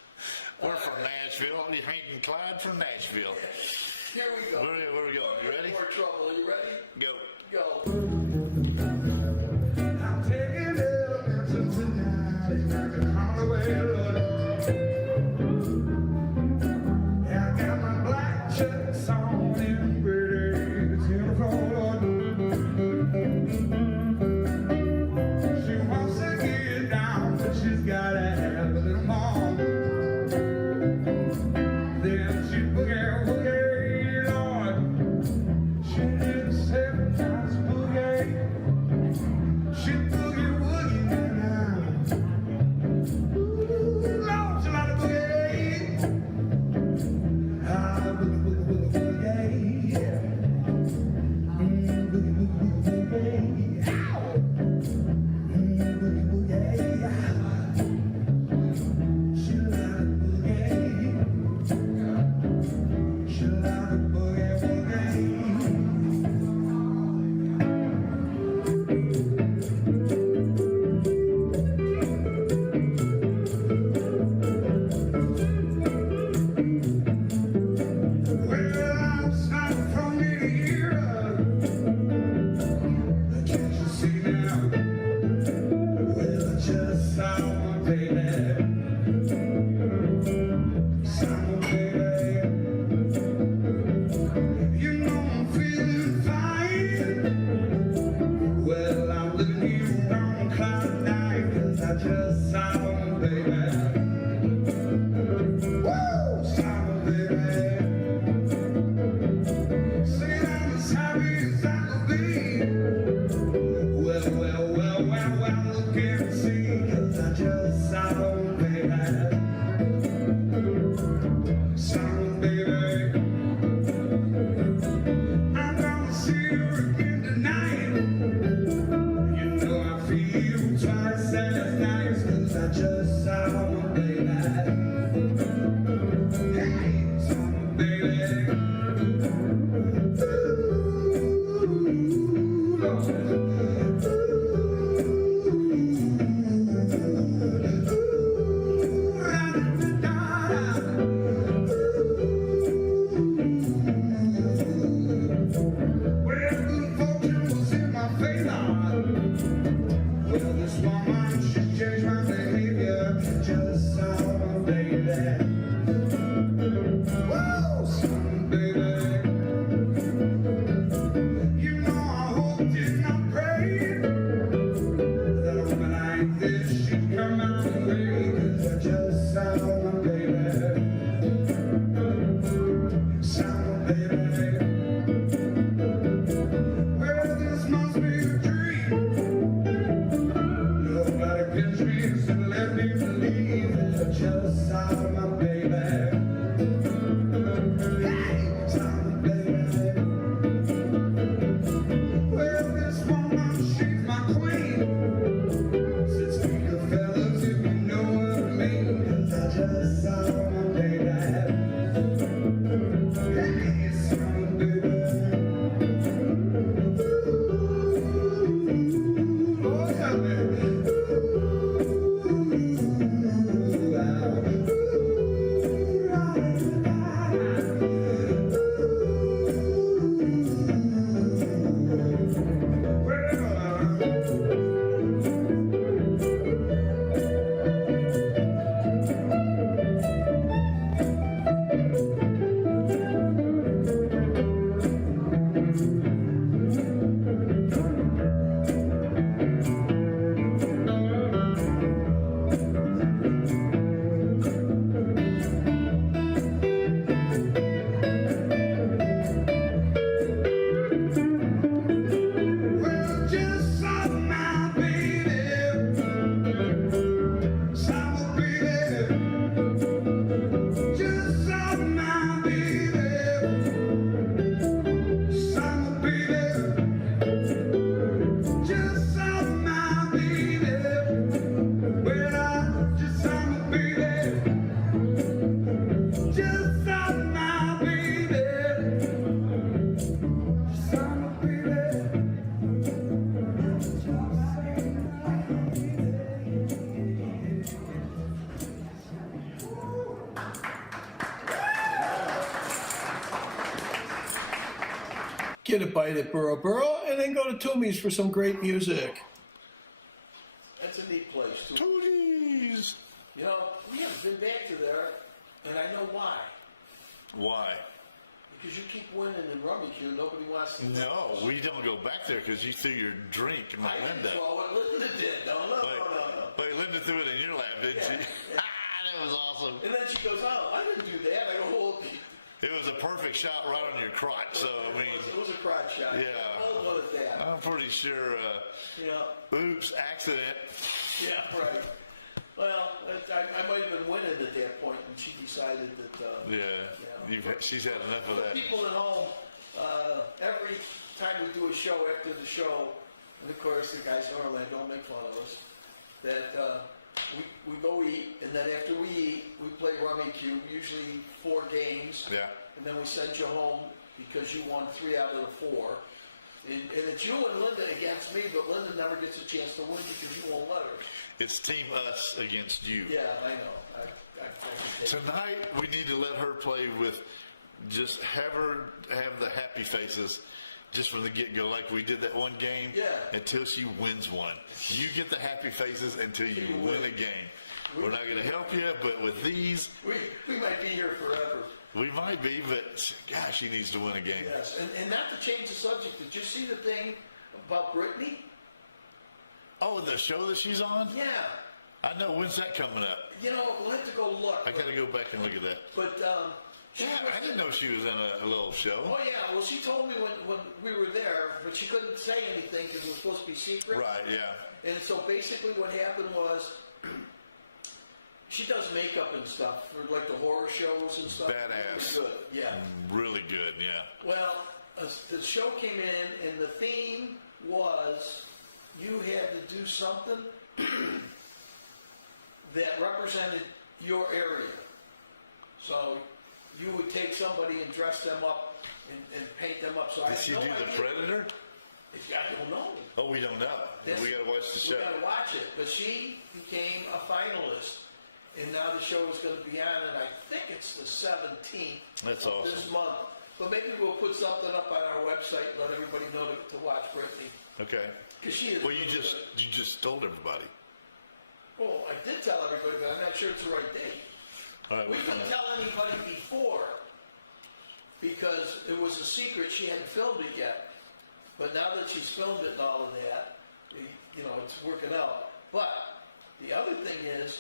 We're from Nashville. Hank and Clyde from Nashville. Here we go. Where are we going? You ready? More trouble. Are you ready? Go. Go. I'm taking it tonight. It's like a Holloway look. Yeah, I got my black chucks on and birds in the floor. She wants to get down, but she's gotta have a little more. Then she boogie. can't see 'cause I just saw her, baby. Saw her, baby. I'm gonna see her again tonight. You know I feel twice as nice 'cause I just saw her, baby. Hey, saw her, baby. Ooh, Lord. Get a bite at Burro Burro, and then go to Toomey's for some great music. That's a neat place, too. Tooties. You know, we haven't been back to there, and I know why. Why? Because you keep winning in Rummy Q, nobody wants to. No, we don't go back there because you threw your drink in my window. Well, what Linda did, no. Wait, Linda threw it in your lap, didn't she? That was awesome. And then she goes, oh, I didn't do that. I go, well, It was a perfect shot right on your crotch, so I mean. it was a crotch shot. Yeah. I'll go with that. I'm pretty sure, Yeah. oops, accident. Yeah, right. Well, I might have been winning at that point, and she decided that. She's had enough of that. People at home, every time we do a show after the show, and of course the guys in Orlando don't make fun of us, that we go eat, and then after we eat, we play Rummy Cube, usually 4 games. Yeah. And then we send you home because you won 3 out of the 4. And it's you and Linda against me, but Linda never gets a chance to win because you won't let her. It's Team Us against you. Yeah, I know. Tonight, we need to let her play with, just have her have the happy faces just from the get-go, like we did that one game, until she wins one. You get the happy faces until you win a game. We're not going to help you, but with these... We might be here forever. We might be, but gosh, she needs to win a game. Yes, and not to change the subject, did you see the thing about Brittani? Oh, the show that she's on? Yeah. I know. When's that coming up? You know, we'll have to go look. I got to go back and look at that. But, I didn't know she was in a little show. Oh, yeah. Well, she told me when we were there, but she couldn't say anything because it was supposed to be secret. Right, yeah. And so basically what happened was, she does makeup and stuff for like the horror shows and stuff. Badass. Good, yeah. Really good, yeah. Well, the show came in, and the theme was you had to do something that represented your area. So you would take somebody and dress them up and paint them up. So Did she do the Predator? I don't know. Oh, we don't know. We got to watch the show. We got to watch it. But she became a finalist. And now the show is going to be on, and I think it's the 17th That's of awesome. this month. But maybe we'll put something up on our website and let everybody know to watch Brittani. Okay. Because she is. Well, you just told everybody. Well, I did tell everybody, but I'm not sure it's the right date. All right, We didn't tell anybody before because it was a secret. She hadn't filmed it yet. But now that she's filmed it and all of that, it's working out. But the other thing is,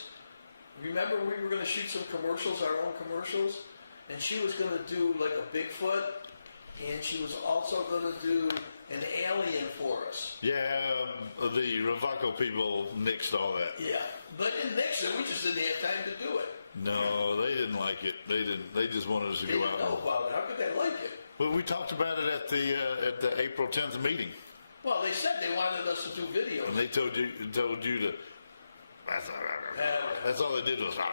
remember we were going to shoot some commercials, our own commercials, and she was going to do like a Bigfoot, and she was also going to do an alien for us. Yeah, the Ravaco people nixed all that. Yeah, but in Nixon, we just didn't have time to do it. No, they didn't like it. They didn't. They just wanted us to They go didn't know out. about it. How could they like it? Well, we talked about it at the April 10th meeting, Well, they said they wanted us to do videos. and they told you to. That's all they did was. Now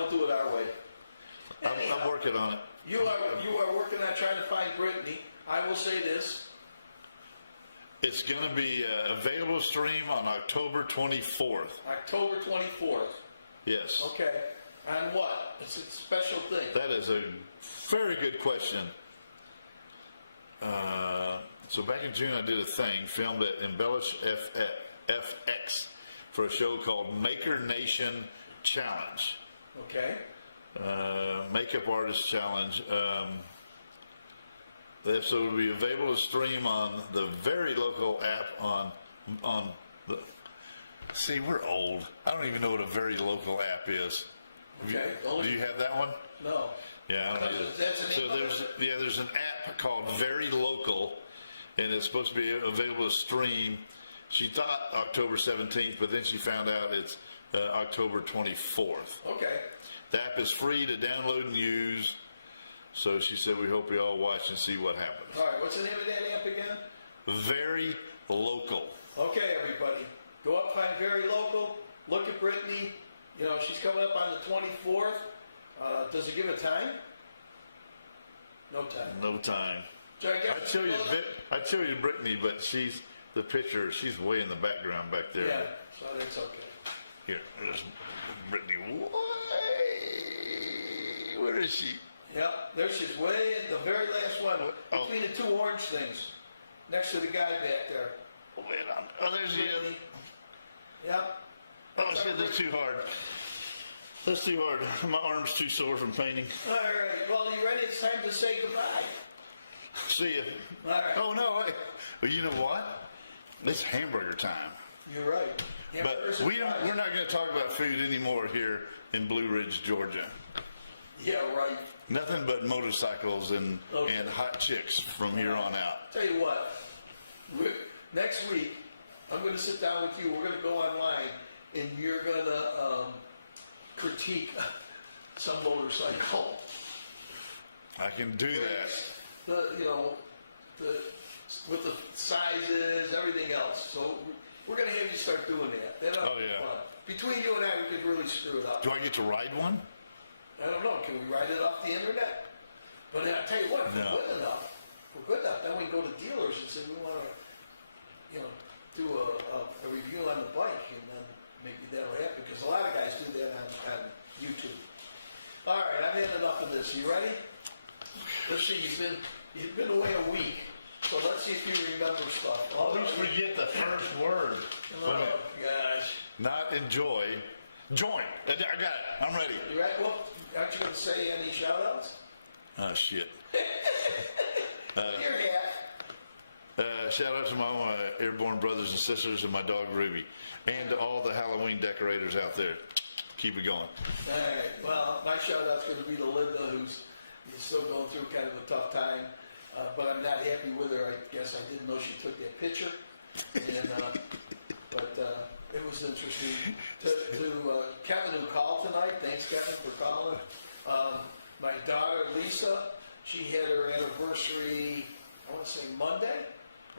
we'll do it our way. I'm working on it. You are working on trying to find Brittani. I will say this. It's going to be available to stream on October 24th. October 24th. Yes. Okay. On what? It's a special thing. That is a very good question. So back in June, I did a thing, filmed at Embellish FX for a show called Maker Nation Challenge. Okay. Makeup Artist Challenge. The episode will be available to stream on the very local app on the. See, we're old. I don't even know what a very local app is. Okay. Do you have that one? No. Yeah, I don't either. That's the So name of it? there's an app called Very Local, and it's supposed to be available to stream. She thought October 17th, but then she found out it's October 24th. Okay. The app is free to download and use. So she said, we hope you all watch and see what happens. All right. What's the name of that app again? Very Local. Okay, everybody. Go up, find Very Local. Look at Brittani. She's coming up on the 24th. Does it give a time? No time. No time. So I guess I'd show you Brittany, but she's way in the background back there. Yeah, so that's okay. Here, there's Brittany. Where is she? Yep, there she's way in the very last one. Between the two orange things. Next to the guy back there. Wait on. Oh, there's the other. Yep. Oh, shit, that's too hard. That's too hard. My arm's too sore from painting. All right, well, you ready? It's time to say goodbye. See ya. All right. Oh, no. Well, you know what? It's hamburger time. You're right. But we're not going to talk about food anymore here in Blue Ridge, Georgia. Yeah, right. Nothing but motorcycles and hot chicks from here on out. Tell you what, next week, I'm going to sit down with you. We're going to go online, and you're going to critique some motorcycle. I can do that. With the sizes, everything else. So we're going to have you start doing that. Oh, yeah. Between you and I, we could really screw it up. Do I get to ride one? I don't know. Can we write it off the internet? But then I tell you what, if we're good enough, then we can go to dealers and say we want to, do a review on the bike, and then maybe that'll happen because a lot of guys do that on YouTube. All right, I've had enough of this. You ready? Let's see. You've been away a week, so let's see if you remember stuff. Always forget the first word. Oh gosh. Not enjoy. Join. I got it. I'm ready. You right? Well, aren't you going to say any shout-outs? Oh, shit. Your hat. Shout out to my airborne brothers and sisters and my dog Ruby. And to all the Halloween decorators out there. Keep it going. All right. Well, my shout-out's going to be to Linda, who's still going through kind of a tough time. But I'm not happy with her. I guess I didn't know she took that picture. And, but was interesting. To Kevin who called tonight, thanks Kevin for calling. My daughter Lisa, she had her anniversary, I want to say Monday.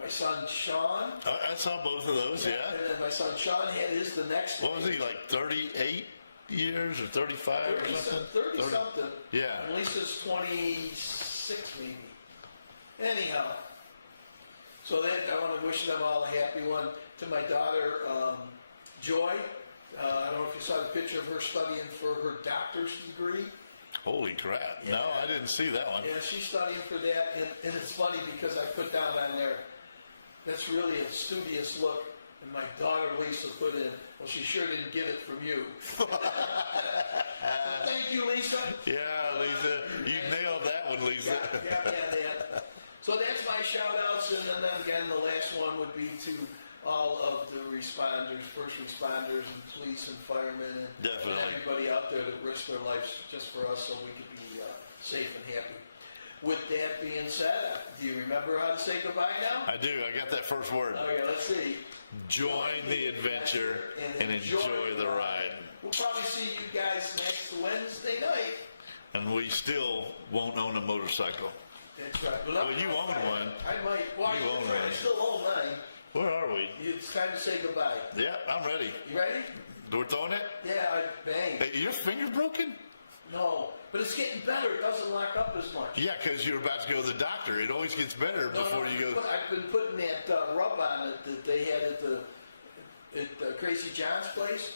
My son Shawn. I saw both of those, yeah. And then my son Shawn had his the next What was he, like 38 years or 35 or something? 30 something. Yeah. And Lisa's 26 maybe. Anyhow. So that, I want to wish them all a happy one. To my daughter, Joy. I don't know if you saw the picture of her studying for her doctor's degree. Holy crap. Yeah. No, I didn't see that one. Yeah, she's studying for that. And it's funny because I put down on there, that's really a studious look. And my daughter Lisa put in, well, she sure didn't get it from you. So thank you, Lisa. Yeah, Lisa. You nailed that one, Lisa. Yeah. So that's my shout-outs. And then again, the last one would be to all of the responders, first responders, and police and firemen, and everybody out there that risk their lives just for us so we can be safe and happy. With that being said, do you remember how to say goodbye now? I do. I got that first word. Okay, let's see. Join the adventure and enjoy the ride. We'll probably see you guys next Wednesday night. And we still won't own a motorcycle. That's right. Well, you own one. I might. Well, You own one. I still own mine. Where are we? It's time to say goodbye. Yeah, I'm ready. You ready? We're throwing it? Yeah, bang. Hey, your finger broken? No, but it's getting better. It doesn't lock up as much. Yeah, because you're about to go to the doctor. It always gets better before you go. I've been putting that rub on it that they had at Crazy John's place.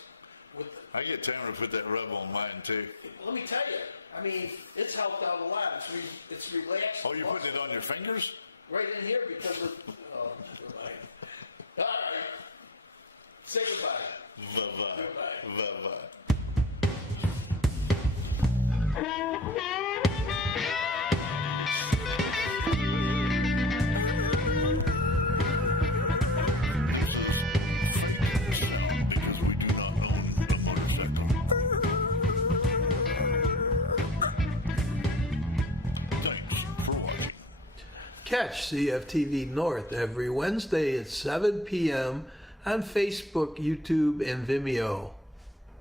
I get Tamara to put that rub on mine too. Let me tell you, I mean, it's helped out a lot. It's relaxed. Oh, you're putting it on your fingers? Right in here because of. Oh, goodbye. All right. Say goodbye. Bye-bye. Goodbye. Bye-bye. Catch CFTV North every Wednesday at 7 p.m. on Facebook, YouTube, and Vimeo.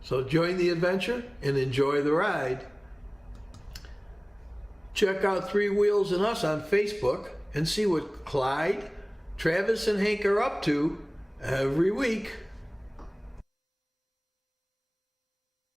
So join the adventure and enjoy the ride. Check out Three Wheels and Us on Facebook and see what Clyde, Travis, and Hank are up to every week.